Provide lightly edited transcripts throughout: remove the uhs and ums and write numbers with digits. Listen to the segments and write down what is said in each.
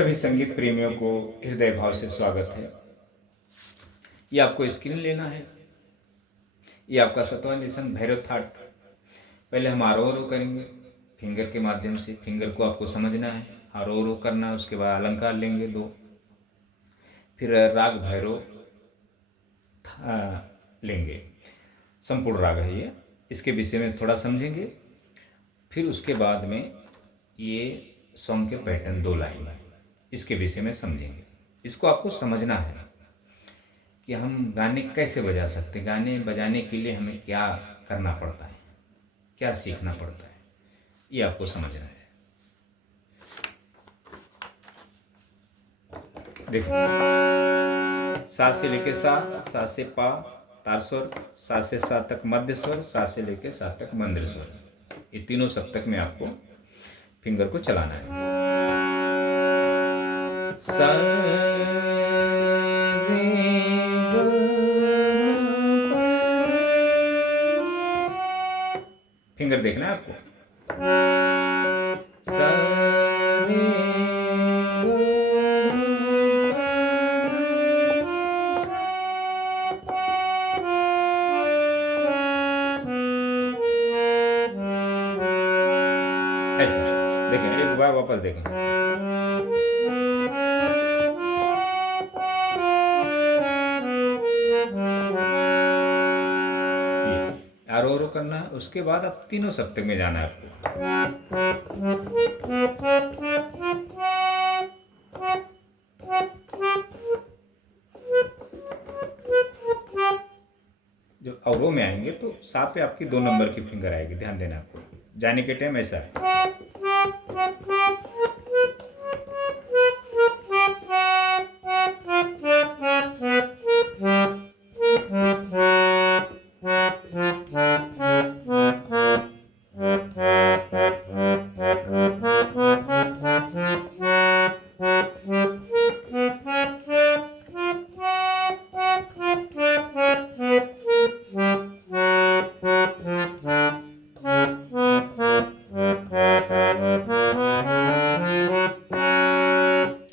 सभी संगीत प्रेमियों को हृदय भाव से स्वागत है। ये आपको स्क्रीन लेना है। ये आपका 7वां लेसन भैरव थाट। पहले हम आरोह करेंगे फिंगर के माध्यम से। फिंगर को आपको समझना है, आरोह करना है। उसके बाद अलंकार लेंगे 2, फिर राग भैरव लेंगे। संपूर्ण राग है ये, इसके विषय में थोड़ा समझेंगे। फिर उसके बाद में ये सॉन्ग के पैटर्न 2 लाइन इसके विषय में समझेंगे। इसको आपको समझना है कि हम गाने कैसे बजा सकते हैं, गाने बजाने के लिए हमें क्या करना पड़ता है, क्या सीखना पड़ता है, ये आपको समझना है। देखिए, सा से लेके सा से पा तार स्वर, सा से सा तक मध्य स्वर, सा से लेके सा तक मंद्र स्वर। ये तीनों सप्तक में आपको फिंगर को चलाना है। सा रे ग म प। फिंगर देखना है आपको। सा रे ग ऐसे देखें, एक बार वापस देखें। आरोह करना है। उसके बाद अब तीनों सप्तक में जाना है आपको। जब अवरोह में आएंगे तो सा पे आपकी 2 नंबर की फिंगर आएगी, ध्यान देना आपको। जाने के टाइम ऐसा है।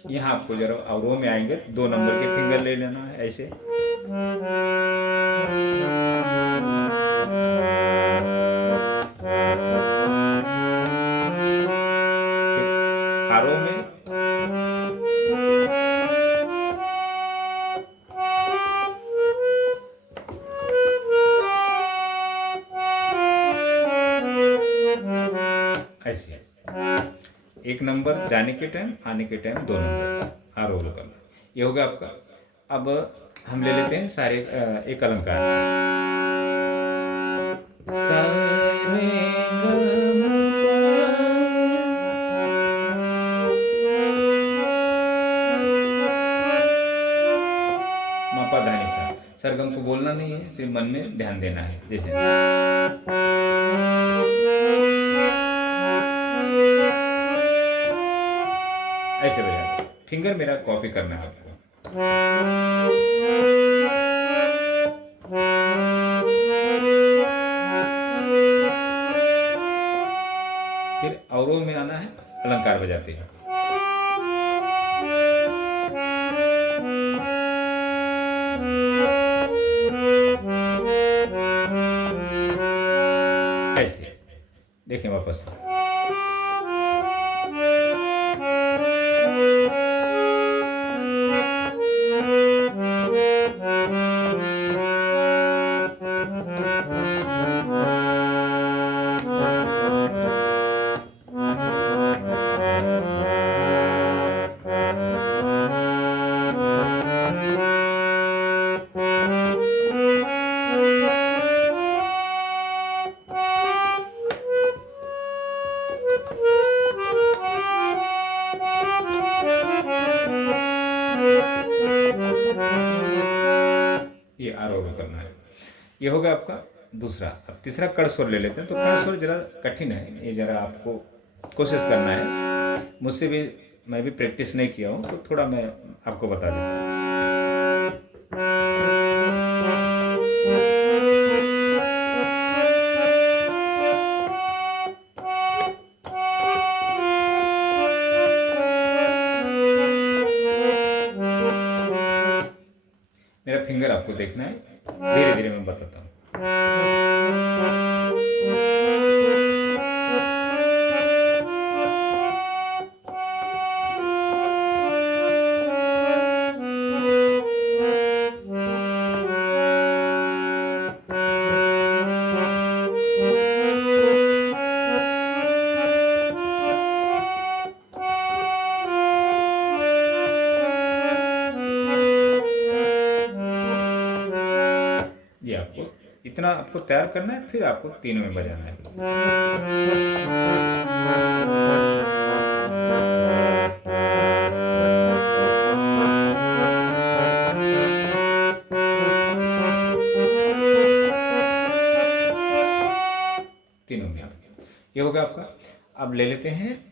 यहाँ आपको जरा अवरोह में आएंगे तो 2 नंबर के फिंगर ले लेना है ऐसे। आरोह में ऐसे 1 नंबर जाने के टाइम, आने के टाइम 2 नंबर आरोह करना। ये होगा आपका। अब हम ले लेते हैं सारे एक अलंकार। सा रे ग म पा धा नि सा। सरगम को बोलना नहीं है, सिर्फ मन में ध्यान देना है। जैसे ऐसे बजाना। फिंगर मेरा कॉपी करना है आपको। फिर अवरोह में आना है, अलंकार बजाते हैं। ऐसे देखें वापस। ये आरोह करना है। ये होगा आपका दूसरा। अब तीसरा कड़ स्वर ले लेते हैं। तो कड़ स्वर जरा कठिन है, ये जरा आपको कोशिश करना है। मुझसे भी, मैं भी प्रैक्टिस नहीं किया हूँ, तो थोड़ा मैं आपको बता देता हूँ। फिंगर आपको देखना है, धीरे धीरे मैं बताता हूँ। ये आपको इतना आपको तैयार करना है, फिर आपको तीनों में बजाना है। तीनों में ये होगा आपका। अब ले लेते हैं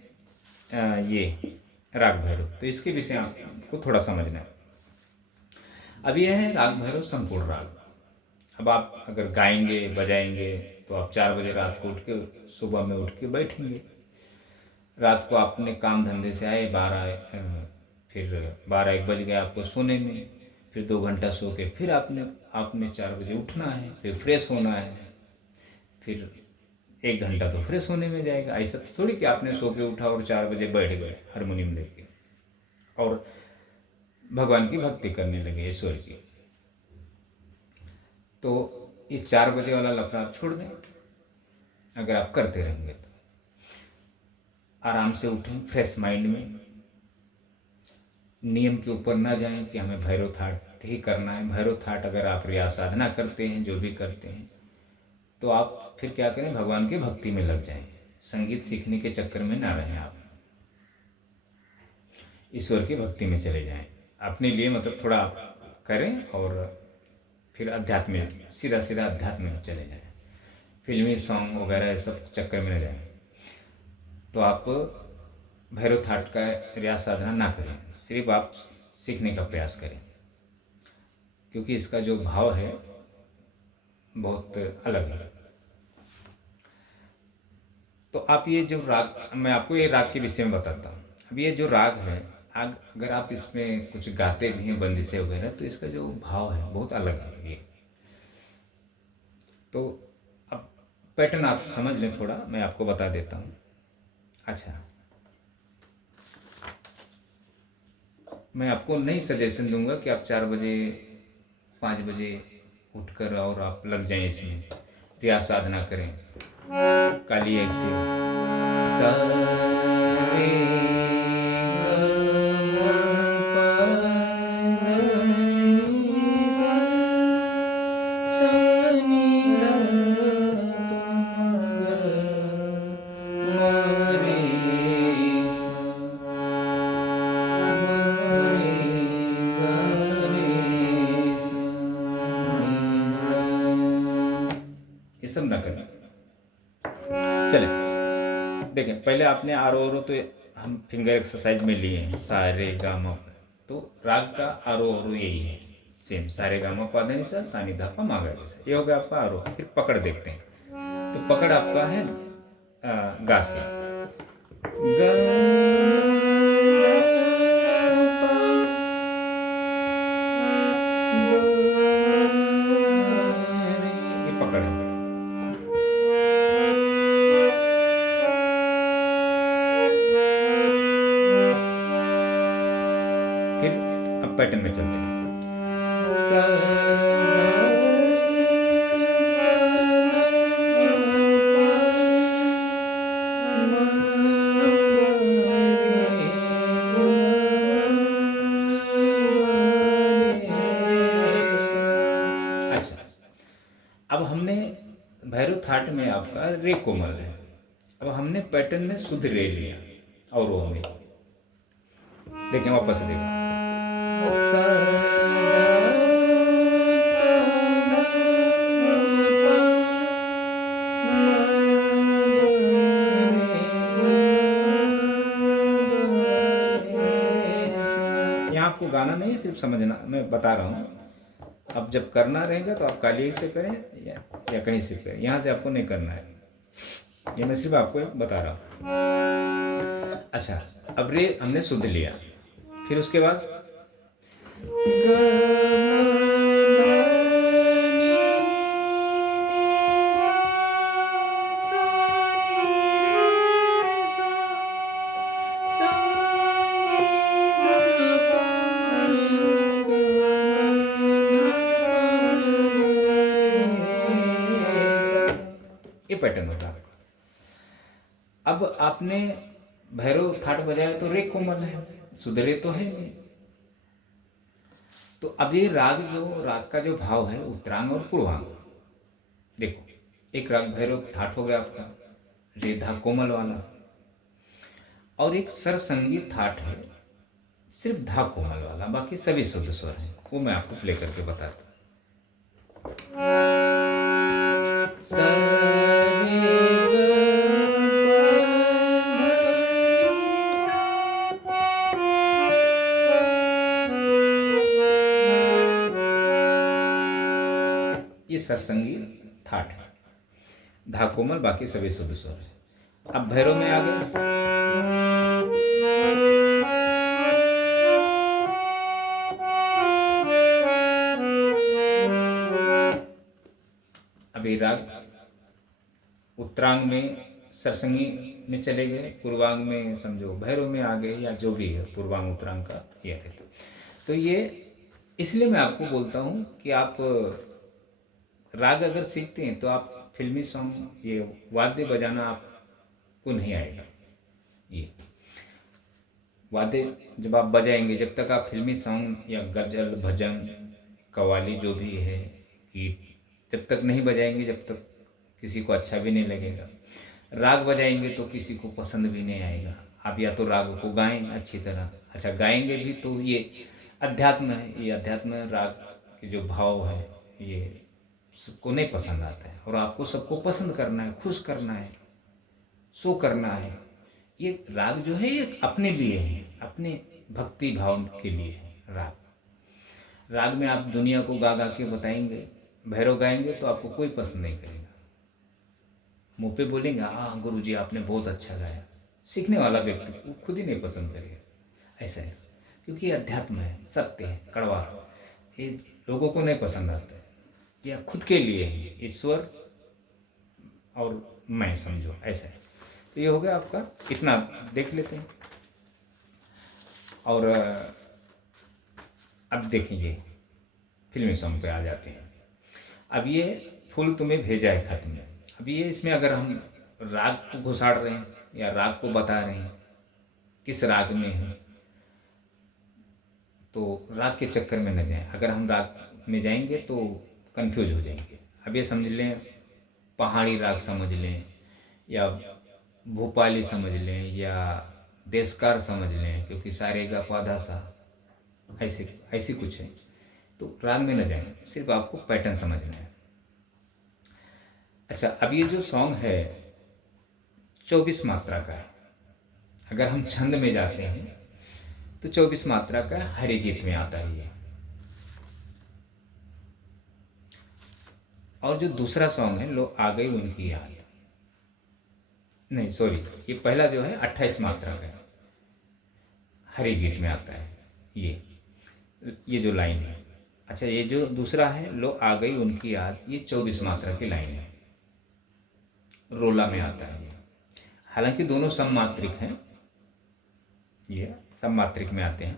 ये राग भैरव। तो इसके विषय आपको थोड़ा समझना है। अब ये है राग भैरव संपूर्ण राग। अब आप अगर गाएंगे बजाएंगे तो आप 4 बजे रात को उठ के, सुबह में उठ के बैठेंगे। रात को आपने काम धंधे से आए, फिर 12-1 बज गया आपको सोने में, फिर 2 घंटा सो के फिर आपने 4 बजे उठना है, फिर फ्रेश होना है, फिर 1 घंटा तो फ्रेश होने में जाएगा। ऐसा तो थोड़ी कि आपने सो के उठा और 4 बजे बैठ गए हारमोनियम लेके और भगवान की भक्ति करने लगे, ईश्वर की। तो ये 4 बजे वाला लफड़ा आप छोड़ दें। अगर आप करते रहेंगे तो आराम से उठें, फ्रेश माइंड में, नियम के ऊपर ना जाएं कि हमें भैरव थाट ही करना है। भैरव थाट अगर आप रियाज साधना करते हैं, जो भी करते हैं, तो आप फिर क्या करें, भगवान की भक्ति में लग जाएं। संगीत सीखने के चक्कर में ना रहें, आप ईश्वर की भक्ति में चले जाएं। अपने लिए मतलब थोड़ा आप करें और फिर अध्यात्म में सीधा अध्यात्म में चले जाएं। फिल्मी सॉन्ग वगैरह सब चक्कर में न जाएं। तो आप भैरव थाट का रियाज साधना ना करें, सिर्फ आप सीखने का प्रयास करें, क्योंकि इसका जो भाव है बहुत अलग है। तो आप ये जो राग, मैं आपको ये राग के विषय में बताता हूँ। अब ये जो राग है, अगर आप इसमें कुछ गाते भी हैं बंदिशें वगैरह, तो इसका जो भाव है बहुत अलग है ये। तो अब पैटर्न आप समझ लें थोड़ा, मैं आपको बता देता हूँ। अच्छा, मैं आपको नहीं सजेशन दूंगा कि आप 4 बजे 5 बजे उठकर और आप लग जाएं इसमें, रियाज साधना करें। काली एक से सा रे ग म प ध सा सा नि ध प म रे सा ग रे सा नि सा, ये सब ना करना। चले देखें, पहले आपने आरोह तो हम फिंगर एक्सरसाइज में लिए हैं, सा रे गा मा। तो राग का आरोह यही है, सेम सा रे गा मा पा धा नि सा सा नि धा पा मा गा रे सा। ये हो गया आपका आरोह। फिर पकड़ देखते हैं। तो पकड़ आपका है गा से गा पा रे, ये पकड़ है। फिर अब पैटर्न में चलते हैं। सा अच्छा, अब हमने भैरव थाट में आपका रे कोमल है। अब हमने पैटर्न में शुद्ध रे लिया और वो हमें देखें, वापस से देखो। यहाँ आपको गाना नहीं, सिर्फ समझना, मैं बता रहा हूँ। अब जब करना रहेगा तो आप काली से करें या कहीं से करें, यहाँ से आपको नहीं करना है। ये मैं सिर्फ आपको बता रहा हूँ। अच्छा, अब रे हमने शुद्ध लिया, फिर उसके बाद ग ये पैटर्न होता है आपका। अब आपने भैरव थाट बजाया तो रे कोमल है, सुधरे तो है नहीं। तो अब ये राग का जो भाव है उत्तरांग और पूर्वांग, देखो एक राग भैरव थाट हो गया आपका, रे धा कोमल वाला, और एक सरसंगीत थाट है सिर्फ धा कोमल वाला, बाकी सभी शुद्ध स्वर हैं। वो मैं आपको प्ले करके बताता हूँ। सा रे ग प ध नी सा, ये सरसंगीत थाट है, धा कोमल बाकी सभी शुद्ध स्वर है। अब भैरव में आ गए, अभी राग उत्तरांग में सरसंगी में चले गए, पूर्वांग में समझो भैरव में आ गए, या जो भी है पूर्वांग उत्तरांग का ये है। तो ये इसलिए मैं आपको बोलता हूँ कि आप राग अगर सीखते हैं तो आप फिल्मी सॉन्ग ये वाद्य बजाना आपको नहीं आएगा। ये वाद्य जब आप बजाएंगे, जब तक आप फिल्मी सॉन्ग या गजल भजन कव्वाली जो भी है गीत जब तक नहीं बजाएंगे, जब तक किसी को अच्छा भी नहीं लगेगा। राग बजाएंगे तो किसी को पसंद भी नहीं आएगा। आप या तो राग को गाएं अच्छी तरह, अच्छा गाएंगे भी तो ये अध्यात्म है, ये अध्यात्म राग के जो भाव है ये सबको नहीं पसंद आता है, और आपको सबको पसंद करना है, खुश करना है, शो करना है। ये राग जो है ये अपने लिए है, अपने भक्ति भाव के लिए है राग में आप दुनिया को गा गा के बताएंगे, भैरव गाएंगे तो आपको कोई पसंद नहीं करेगा। मुँह पे बोलेंगे हाँ गुरुजी आपने बहुत अच्छा गाया, सीखने वाला व्यक्ति वो खुद ही नहीं पसंद करेगा। ऐसा है, क्योंकि ये अध्यात्म है, सत्य है, कड़वा, ये लोगों को नहीं पसंद आता है। या खुद के लिए है, ईश्वर और मैं समझो, ऐसा है। तो ये हो गया आपका, इतना देख लेते हैं। और अब देखेंगे फिल्मी सॉन्ग पे आ जाते हैं। अब ये फूल तुम्हें भेजा है खत में, अब ये इसमें अगर हम राग को घुसाड़ रहे हैं या राग को बता रहे हैं किस राग में है, तो राग के चक्कर में न जाएं। अगर हम राग में जाएंगे तो कंफ्यूज हो जाएंगे। अब ये समझ लें पहाड़ी राग समझ लें, या भोपाली समझ लें, या देशकार समझ लें, क्योंकि सारे गा पा सा ऐसे कुछ है। तो राग में न जाएं, सिर्फ आपको पैटर्न समझना है। अच्छा, अब ये जो सॉन्ग है 24 मात्रा का है। अगर हम छंद में जाते हैं तो 24 मात्रा का हरे गीत में आता है ये। और जो दूसरा सॉन्ग है लो आ गई उनकी याद, नहीं सॉरी, ये पहला जो है 28 मात्रा का है, हरे गीत में आता है ये जो लाइन है। अच्छा, ये जो दूसरा है लो आ गई उनकी याद, ये 24 मात्रा की लाइन है, रोला में आता है ये। हालांकि दोनों सममात्रिक हैं, ये सममात्रिक में आते हैं।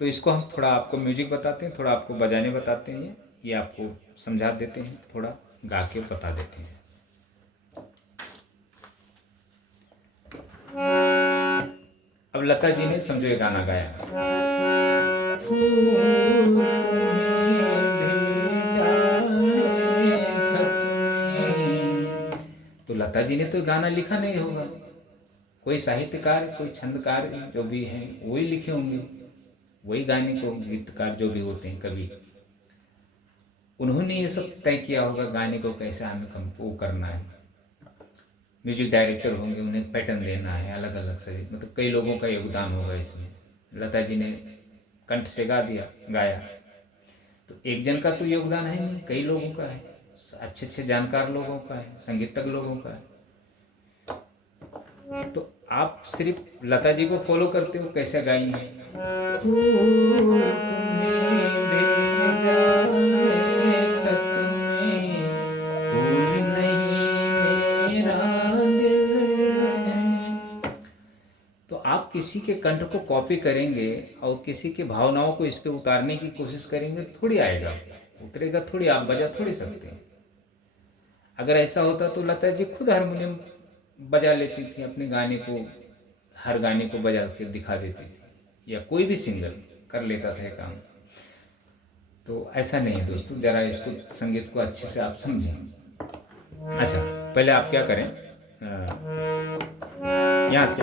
तो इसको हम थोड़ा आपको म्यूजिक बताते हैं, थोड़ा आपको बजाने बताते हैं, ये आपको समझा देते हैं, थोड़ा गा के बता देते हैं। अब लता जी ने समझो ये गाना गाया, तो लता जी ने तो गाना लिखा नहीं होगा, कोई साहित्यकार, कोई छंदकार जो भी हैं वही लिखे होंगे, वही गाने को गीतकार जो भी होते हैं कवि, उन्होंने ये सब तय किया होगा गाने को कैसे हमें वो करना है। म्यूजिक डायरेक्टर होंगे, उन्हें पैटर्न देना है अलग अलग से, मतलब कई लोगों का योगदान होगा इसमें। लता जी ने कंठ से गाया, तो एक जन का तो योगदान है नहीं, कई लोगों का है, अच्छे अच्छे जानकार लोगों का है, संगीतज्ञ लोगों का है। तो आप सिर्फ लता जी को फॉलो करते हो कैसे गाई हैं, तो आप किसी के कंठ को कॉपी करेंगे और किसी की भावनाओं को इस पे उतारने की कोशिश करेंगे, थोड़ी आएगा, उतरेगा थोड़ी, आप बजा थोड़ी सकते हैं। अगर ऐसा होता तो लता जी खुद हारमोनियम बजा लेती थी, अपने गाने को, हर गाने को बजा के दिखा देती थी, या कोई भी सिंगर कर लेता था ये काम। तो ऐसा नहीं है दोस्तों, ज़रा इसको, संगीत को अच्छे से आप समझें। अच्छा, पहले आप क्या करें, यहाँ से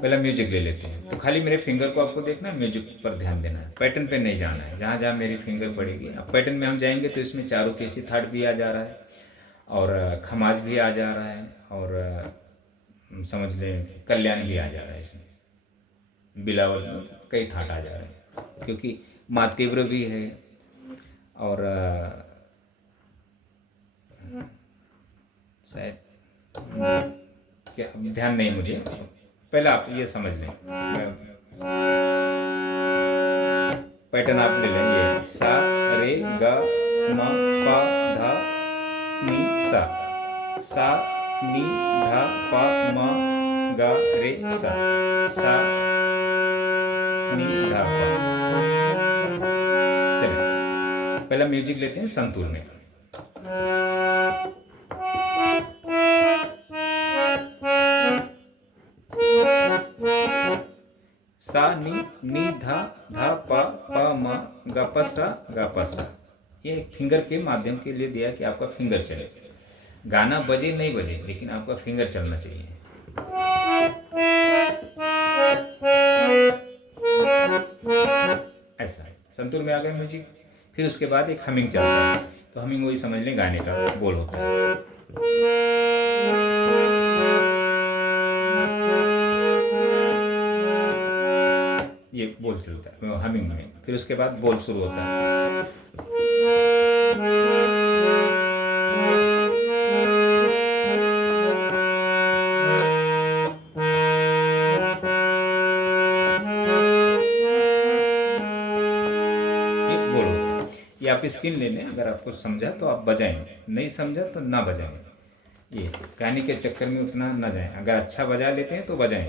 पहले म्यूजिक ले लेते हैं। तो खाली मेरे फिंगर को आपको देखना है, म्यूजिक पर ध्यान देना है, पैटर्न पे नहीं जाना है। जहाँ जहाँ मेरी फिंगर पड़ेगी, अब पैटर्न में हम जाएंगे तो इसमें चारों केसी थाट भी आ जा रहा है, और खमाज भी आ जा रहा है, और समझ लें कि कल्याण भी आ जा रहा है, इसमें बिलावल में कई थाट आ जा रहे हैं, क्योंकि माँ तीव्र भी है, और शायद क्या, ध्यान नहीं मुझे, पहले आप ये समझ लें, पैटर्न आप ले लें, ये सा रे ग म प ध नि सा, सा नि ध प म ग रे सा, सा नि ध प। चलिए पहला म्यूजिक लेते हैं संतूर में। सा नी धा धा प प म ग प सा ग प सा। ये फिंगर के माध्यम के लिए दिया कि आपका फिंगर चले, गाना बजे नहीं बजे, लेकिन आपका फिंगर चलना चाहिए। ऐसा संतूर में आ गया म्यूजिक। फिर उसके बाद एक हमिंग चलता है, तो हमिंग वही समझ लें गाने का बोल होता है। ये बोल चलता है हमिंग में, फिर उसके बाद बोल शुरू होता है। ये बोल होता है। ये आप स्क्रीन ले लें, अगर आपको समझा तो आप बजाएं, नहीं समझा तो ना बजाएं। ये गाने के चक्कर में उतना ना जाएं, अगर अच्छा बजा लेते हैं तो बजाएं,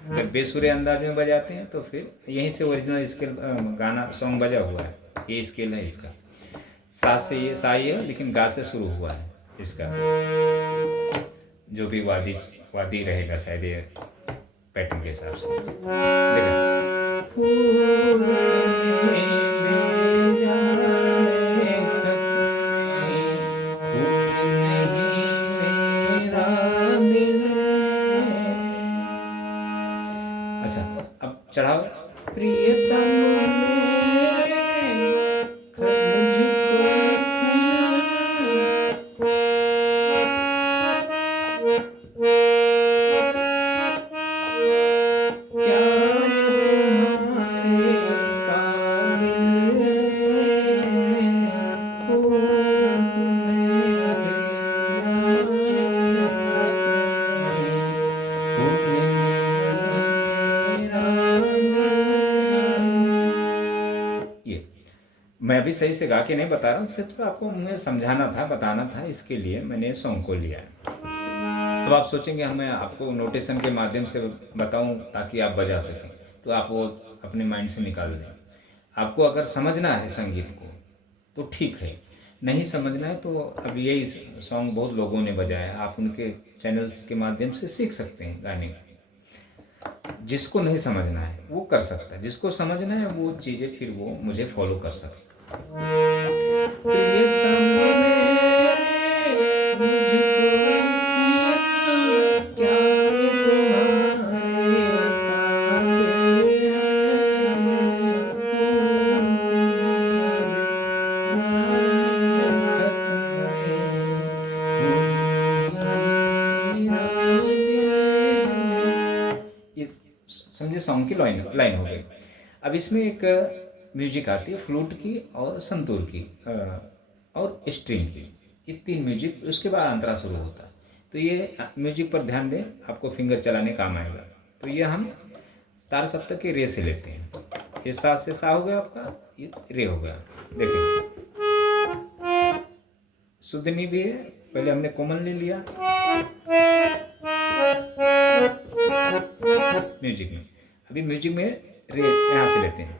अगर बेसुरे अंदाज में बजाते हैं तो फिर यहीं से ओरिजिनल स्केल गाना सॉन्ग बजा हुआ है, ये स्केल है इसका, सा से ये सा ये है, लेकिन गा से शुरू हुआ है इसका, जो भी वादी रहेगा शायद ये पैटर्न के हिसाब से। अच्छा, अब चढ़ाओ। प्रियतम मेरे मुझको क्या तुम्हारे काबिल हो, ये मैं अभी सही से गा के नहीं बता रहा हूँ, सिर्फ आपको मुझे समझाना था, बताना था, इसके लिए मैंने सॉन्ग को लिया है। अब आप सोचेंगे मैं आपको नोटेशन के माध्यम से बताऊं ताकि आप बजा सकें, तो आप वो अपने माइंड से निकाल दें। आपको अगर समझना है संगीत को तो ठीक है, नहीं समझना है तो अब यही सॉन्ग बहुत लोगों ने बजाया है, आप उनके चैनल्स के माध्यम से सीख सकते हैं गाने। जिसको नहीं समझना है वो कर सकता है, जिसको समझना है वो चीज़ें फिर वो मुझे फॉलो कर सकता है। प्रियतम मेरे मुझको क्या तुम्हारे काबिल है। समझे, सॉन्ग की लाइन हो गई। अब इसमें एक म्यूजिक आती है फ्लूट की और संतूर की और स्ट्रिंग की, ये तीन म्यूजिक, उसके बाद अंतरा शुरू होता है। तो ये म्यूजिक पर ध्यान दें, आपको फिंगर चलाने काम आएगा। तो ये हम तार सप्तक के रे से लेते हैं। ये सा से सा हो गया आपका, ये रे हो गया। देखिए शुद्धनी भी है, पहले हमने कोमल ले लिया म्यूजिक में, अभी म्यूजिक में रे यहाँ से लेते हैं,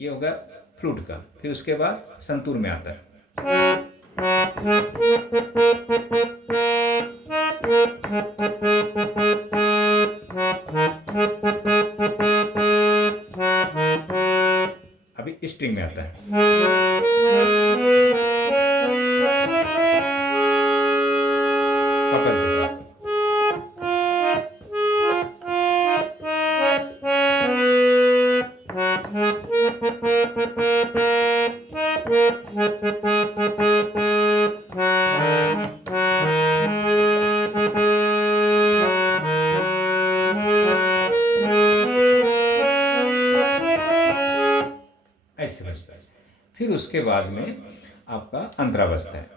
ये होगा फ्लूट का। फिर उसके बाद संतूर में आता है। अभी स्ट्रिंग में आता है। पकड़ के ऐसे बजता है। फिर उसके बाद में आपका अंतरा बजता है।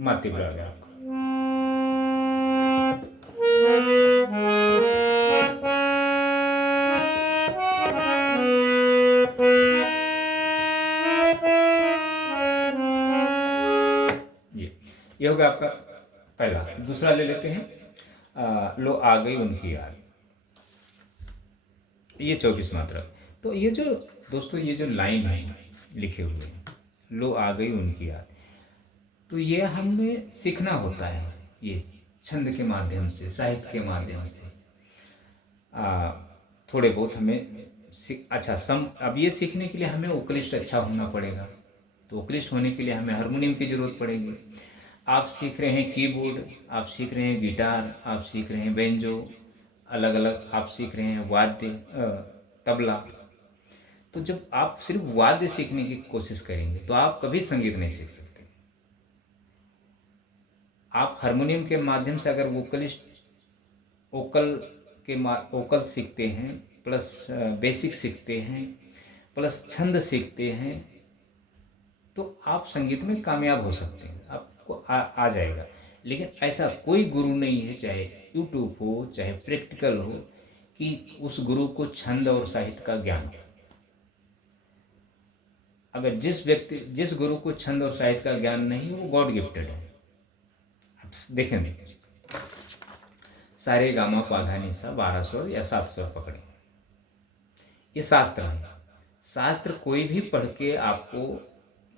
मातीब्र आ गया आपका। ये होगा आपका पहला। दूसरा ले लेते हैं, लो आ गई उनकी याद। ये 24 मात्रा। तो ये जो दोस्तों ये जो लाइन है लिखे हुए हैं, लो आ गई उनकी याद, तो ये हमें सीखना होता है। ये छंद के माध्यम से, साहित्य के माध्यम से थोड़े बहुत हमें अच्छा अब ये सीखने के लिए हमें वोकलिस्ट अच्छा होना पड़ेगा। तो वोकलिस्ट होने के लिए हमें हारमोनियम की ज़रूरत पड़ेगी। आप सीख रहे हैं कीबोर्ड, आप सीख रहे हैं गिटार, आप सीख रहे हैं बेंजो, अलग अलग आप सीख रहे हैं वाद्य, तबला। तो जब आप सिर्फ वाद्य सीखने की कोशिश करेंगे तो आप कभी संगीत नहीं सीख सकते। आप हारमोनियम के माध्यम से अगर वोकल सीखते हैं, प्लस बेसिक सीखते हैं, प्लस छंद सीखते हैं, तो आप संगीत में कामयाब हो सकते हैं। आपको आ जाएगा। लेकिन ऐसा कोई गुरु नहीं है, चाहे यूट्यूब हो चाहे प्रैक्टिकल हो, कि उस गुरु को छंद और साहित्य का ज्ञान हो। अगर जिस गुरु को छंद और साहित्य का ज्ञान नहीं है वो गॉड गिफ्टेड है। आप देखेंगे सारे गामा पाधा निसा 12 स्वर या 7 स्वर पकड़े, ये शास्त्र है। शास्त्र कोई भी पढ़ के आपको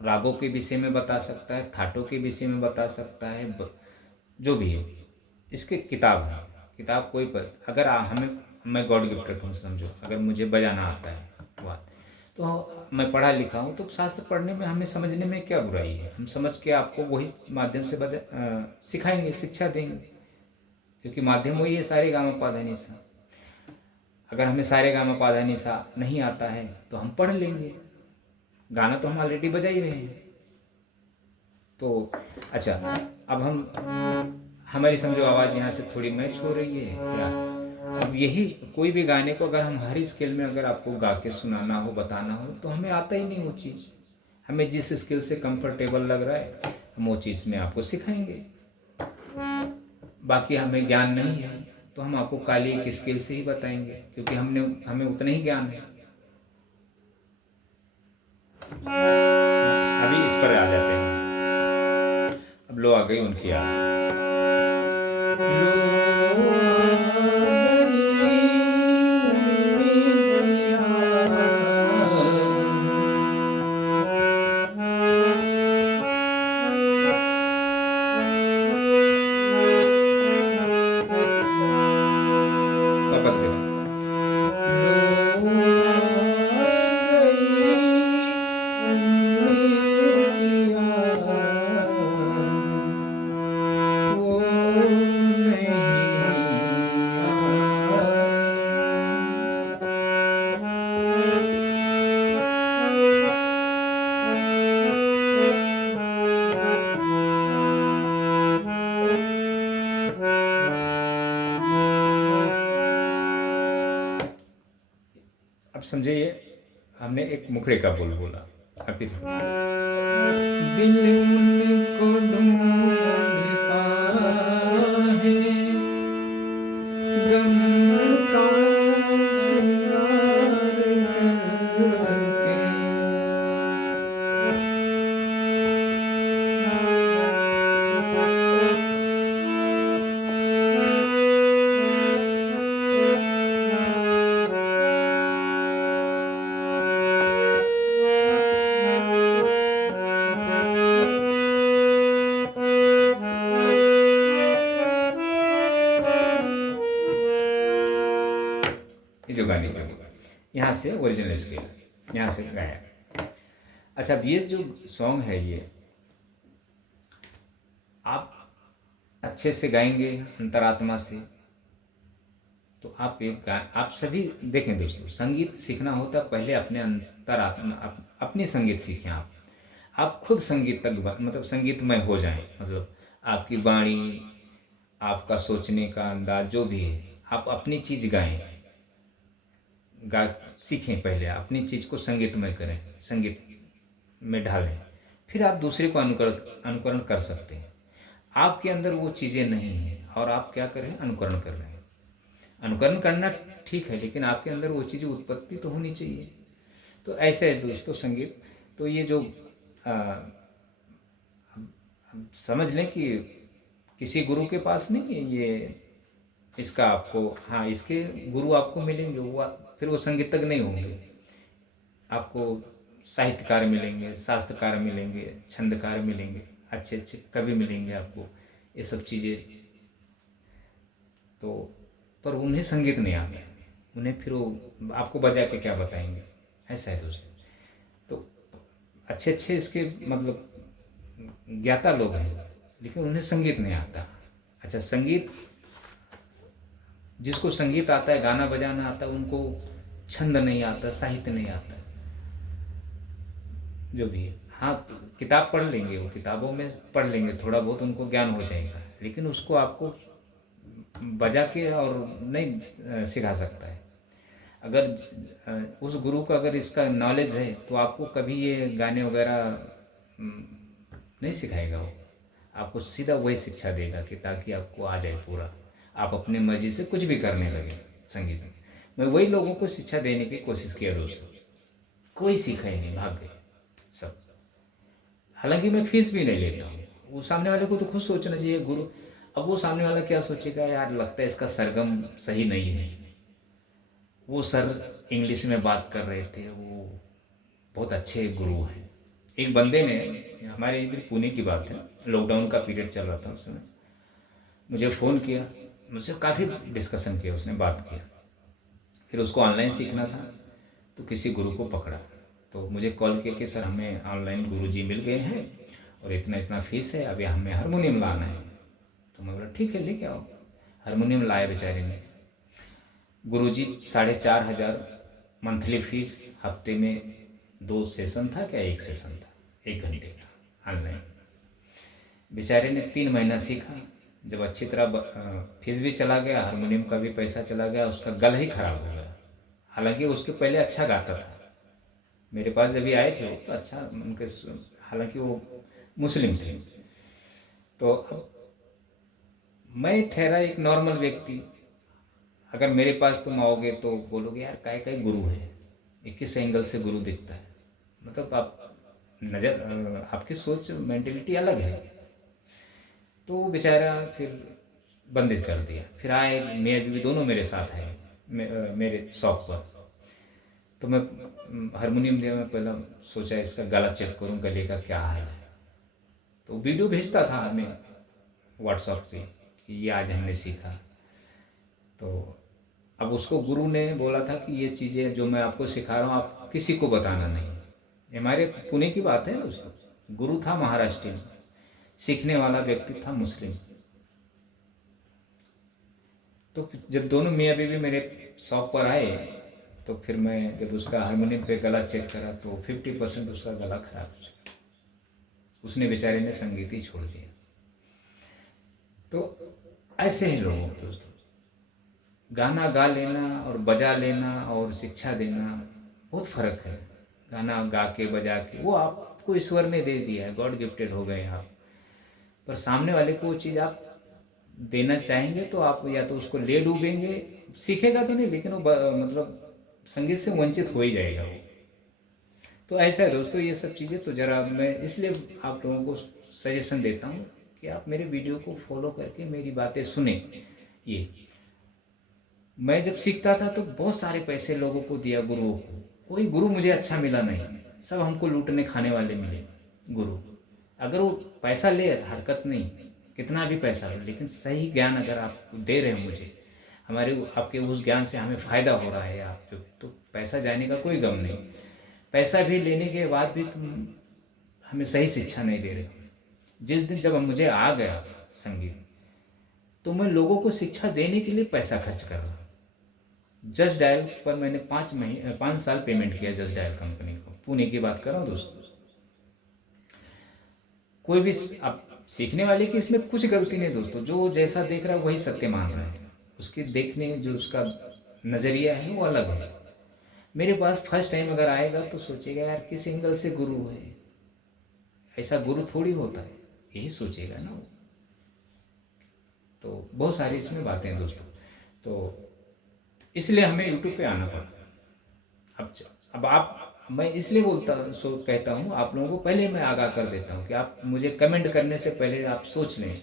रागों के विषय में बता सकता है, थाटों के विषय में बता सकता है, जो भी है इसके किताब है। किताब कोई पर अगर मैं गॉड गिफ्टेड हूँ समझो, अगर मुझे बजाना आता है बात, तो मैं पढ़ा लिखा हूँ, तो शास्त्र पढ़ने में हमें समझने में क्या बुराई है। हम समझ के आपको वही माध्यम से सिखाएंगे, शिक्षा देंगे, क्योंकि माध्यम वही है सारे गामा पाधा निसा। अगर हमें सारे गामा पाधा निसा नहीं आता है तो हम पढ़ लेंगे, गाना तो हम ऑलरेडी बजा ही रहे हैं। तो अच्छा, अब हमारी समझो आवाज़ यहाँ से थोड़ी मैच हो रही है क्या। अब यही कोई भी गाने को अगर हम हर स्केल में अगर आपको गा के सुनाना हो, बताना हो, तो हमें आता ही नहीं वो चीज़। हमें जिस स्केल से कंफर्टेबल लग रहा है हम वो चीज़ में आपको सिखाएंगे। बाकी हमें ज्ञान नहीं है तो हम आपको काली एक स्केल से ही बताएंगे, क्योंकि हमें उतना ही ज्ञान है। अभी इस पर आ जाते हैं। अब लो आ गई उनकी याद। वापस देखो, अब समझे ये हमने एक मुखड़े का बोल बोला। अब फिर दिल उनको ढूंढता है, गम का सिंगार करके, गाने के लिए। यहाँ से ओरिजिनल स्केल, यहाँ से गाया। अच्छा, अब ये जो सॉन्ग है ये आप अच्छे से गाएंगे अंतरात्मा से, तो आप सभी देखें दोस्तों, संगीत सीखना होता है पहले अपने अंतरात्मा, अपनी संगीत सीखें आप खुद संगीत तक मतलब संगीतमय हो जाएं, मतलब आपकी वाणी, आपका सोचने का अंदाज जो भी है, आप अपनी चीज़ गाएं, गा सीखें, पहले अपनी चीज़ को संगीतमय करें, संगीत में ढालें, फिर आप दूसरे को अनुकरण कर सकते हैं। आपके अंदर वो चीज़ें नहीं हैं और आप क्या कर रहे हैं, अनुकरण कर रहे हैं। अनुकरण करना ठीक है, लेकिन आपके अंदर वो चीज़ उत्पत्ति तो होनी चाहिए। तो ऐसे है दोस्तों संगीत। तो ये जो समझ लें कि किसी गुरु के पास नहीं है ये, इसका आपको, हाँ इसके गुरु आपको मिलेंगे, फिर वो संगीतज्ञ नहीं होंगे, आपको साहित्यकार मिलेंगे, शास्त्रकार मिलेंगे, छंदकार मिलेंगे, अच्छे अच्छे कवि मिलेंगे आपको, ये सब चीज़ें। तो पर उन्हें संगीत नहीं आता है, उन्हें फिर वो आपको बजा के क्या बताएंगे, ऐसा है दोस्तों। तो अच्छे अच्छे इसके मतलब ज्ञाता लोग हैं, लेकिन उन्हें संगीत नहीं आता। अच्छा, संगीत, जिसको संगीत आता है, गाना बजाना आता है, उनको छंद नहीं आता, साहित्य नहीं आता, जो भी है। हाँ, किताब पढ़ लेंगे, वो किताबों में पढ़ लेंगे, थोड़ा बहुत उनको ज्ञान हो जाएगा, लेकिन उसको आपको बजा के और नहीं सिखा सकता है। अगर उस गुरु का अगर इसका नॉलेज है तो आपको कभी ये गाने वगैरह नहीं सिखाएगा, वो आपको सीधा वही शिक्षा देगा कि ताकि आपको आ जाए पूरा, आप अपनी मर्जी से कुछ भी करने लगे संगीत में। मैं वही लोगों को शिक्षा देने की कोशिश किया दोस्तों, कोई सीखा ही नहीं, भाग गए सब। हालांकि मैं फीस भी नहीं लेता हूँ, वो सामने वाले को तो खुद सोचना चाहिए गुरु। अब वो सामने वाला क्या सोचेगा, यार लगता है इसका सरगम सही नहीं है, वो सर इंग्लिश में बात कर रहे थे, वो बहुत अच्छे गुरु हैं। एक बंदे ने, हमारे इधर पुणे की बात है, लॉकडाउन का पीरियड चल रहा था उस समय, मुझे फ़ोन किया, मुझसे काफ़ी डिस्कशन किया, उसने बात किया। फिर उसको ऑनलाइन सीखना था तो किसी गुरु को पकड़ा, तो मुझे कॉल किया कि सर हमें ऑनलाइन गुरुजी मिल गए हैं और इतना इतना फीस है, अभी हमें हारमोनियम लाना है। तो मैं बोला ठीक है लेके आओ। हारमोनियम लाए बेचारे ने। गुरुजी 4,500 मंथली फीस, हफ्ते में 2 सेशन था क्या, 1 सेशन था, 1 घंटे का ऑनलाइन। बेचारे ने 3 महीना सीखा, जब अच्छी तरह फीस भी चला गया, हारमोनियम का भी पैसा चला गया, उसका गला ही खराब हो गया। हालांकि उसके पहले अच्छा गाता था, मेरे पास जब आए थे वो तो अच्छा उनके, हालांकि वो मुस्लिम थे। तो अब मैं ठहरा एक नॉर्मल व्यक्ति, अगर मेरे पास तुम आओगे तो बोलोगे यार काय काय गुरु है, 21 एंगल से गुरु दिखता है, मतलब आप नज़र, आपकी सोच मेंटेलिटी अलग है। तो वो बेचारा फिर बंदिश कर दिया। फिर आए, मेरे बीवी दोनों मेरे साथ आए मेरे शॉप पर। तो मैं हारमोनियम दिया, मैं पहला सोचा इसका गला चेक करूं, गले का क्या हाल है। तो वीडियो भेजता था हमें व्हाट्सएप पे कि ये आज हमने सीखा। तो अब उसको गुरु ने बोला था कि ये चीज़ें जो मैं आपको सिखा रहा हूँ आप किसी को बताना नहीं। हमारे पुणे की बात है दोस्तों, गुरु था महाराष्ट्र, सीखने वाला व्यक्ति था मुस्लिम। तो जब दोनों मियाँ बीवी मेरे शॉप पर आए, तो फिर मैं जब उसका हारमोनियम पे गला चेक करा तो 50% उसका गला खराब हो चुका, उसने बेचारे ने संगीत ही छोड़ दिया। तो ऐसे ही लोगों दोस्तों, गाना गा लेना और बजा लेना और शिक्षा देना बहुत फ़र्क है। गाना गा के बजा के वो आपको ईश्वर ने दे दिया है, गॉड गिफ्टेड हो गए आप, पर सामने वाले को वो चीज़ आप देना चाहेंगे तो आप या तो उसको ले डूबेंगे, सीखेगा तो नहीं, लेकिन वो मतलब संगीत से वंचित हो ही जाएगा वो। तो ऐसा है दोस्तों ये सब चीज़ें। तो ज़रा मैं इसलिए आप लोगों को सजेशन देता हूँ कि आप मेरे वीडियो को फॉलो करके मेरी बातें सुने। ये मैं जब सीखता था तो बहुत सारे पैसे लोगों को दिया, गुरुओं को, कोई गुरु मुझे अच्छा मिला नहीं, सब हमको लूटने खाने वाले मिले गुरु। अगर वो पैसा ले हरकत नहीं, कितना भी पैसा हो, लेकिन सही ज्ञान अगर आप दे रहे हो मुझे, हमारे आपके उस ज्ञान से हमें फ़ायदा हो रहा है आप जो, तो पैसा जाने का कोई गम नहीं। पैसा भी लेने के बाद भी तुम हमें सही शिक्षा नहीं दे रहे हो। जिस दिन जब मुझे आ गया संगीत, तो मैं लोगों को शिक्षा देने के लिए पैसा खर्च कर रहा हूँ। जस्ट डायल पर मैंने 5 साल पेमेंट किया जस्ट डायल कंपनी को, पुणे की बात कर रहा हूँ दोस्तों। कोई भी अब सीखने वाले की इसमें कुछ गलती नहीं दोस्तों, जो जैसा देख रहा है वही सत्य मान रहा है, उसके देखने जो उसका नज़रिया है वो अलग है। मेरे पास फर्स्ट टाइम अगर आएगा तो सोचेगा यार किस एंगल से गुरु है, ऐसा गुरु थोड़ी होता है, यही सोचेगा ना वो। तो बहुत सारी इसमें बातें हैं दोस्तों, तो इसलिए हमें यूट्यूब पे आना पड़ा। अब अब आप, मैं इसलिए कहता हूँ आप लोगों को, पहले मैं आगाह कर देता हूँ कि आप मुझे कमेंट करने से पहले आप सोच लें,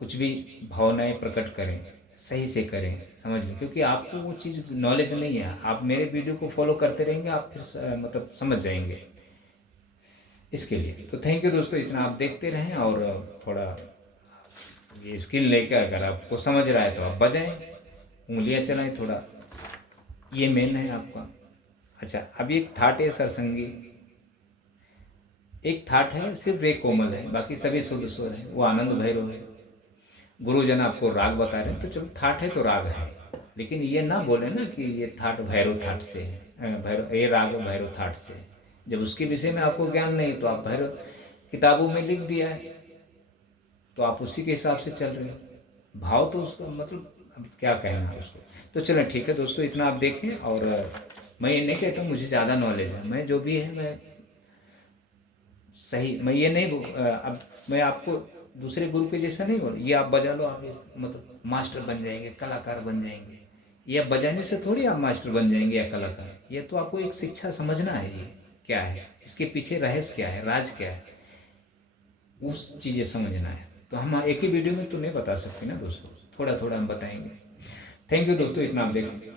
कुछ भी भावनाएं प्रकट करें, सही से करें, समझ लें, क्योंकि आपको वो चीज़ नॉलेज नहीं है। आप मेरे वीडियो को फॉलो करते रहेंगे, आप फिर मतलब समझ जाएंगे। इसके लिए तो थैंक यू दोस्तों, इतना आप देखते रहें और थोड़ा ये स्किल लेकर अगर आपको समझ रहा है तो आप बजाएं, उंगलियां चलाएं थोड़ा, ये मेन है आपका। अच्छा, अभी एक थाट है सरसंगी, एक थाट है, सिर्फ एक कोमल है, बाकी सभी शुद्ध स्वर है, वो आनंद भैरव है। गुरुजन आपको राग बता रहे हैं, तो चलो थाट है तो राग है, लेकिन ये ना बोले ना कि ये थाट भैरव थाट से है, भैरव ये राग भैरव थाट से है। जब उसके विषय में आपको ज्ञान नहीं तो आप भैरव किताबों में लिख दिया है तो आप उसी के हिसाब से चल रहे हो, भाव तो उसका मतलब अब क्या कहना है उसको। तो चलो ठीक है दोस्तों, इतना आप देखें। और मैं ये नहीं कहता मुझे ज़्यादा नॉलेज है, मैं जो भी है मैं सही, मैं ये नहीं अब मैं आपको दूसरे गुरु के जैसा नहीं बोल, ये आप बजा लो आप ये मतलब मास्टर बन जाएंगे, कलाकार बन जाएंगे। ये आप बजाने से थोड़ी आप मास्टर बन जाएंगे या कलाकार। ये तो आपको एक शिक्षा समझना है, ये क्या है, इसके पीछे रहस्य क्या है, राज क्या है, उस चीज़ें समझना है। तो हम एक ही वीडियो में तो नहीं बता सकते ना दोस्तों, थोड़ा थोड़ा हम बताएंगे। थैंक यू दोस्तों, इतना आप देखें।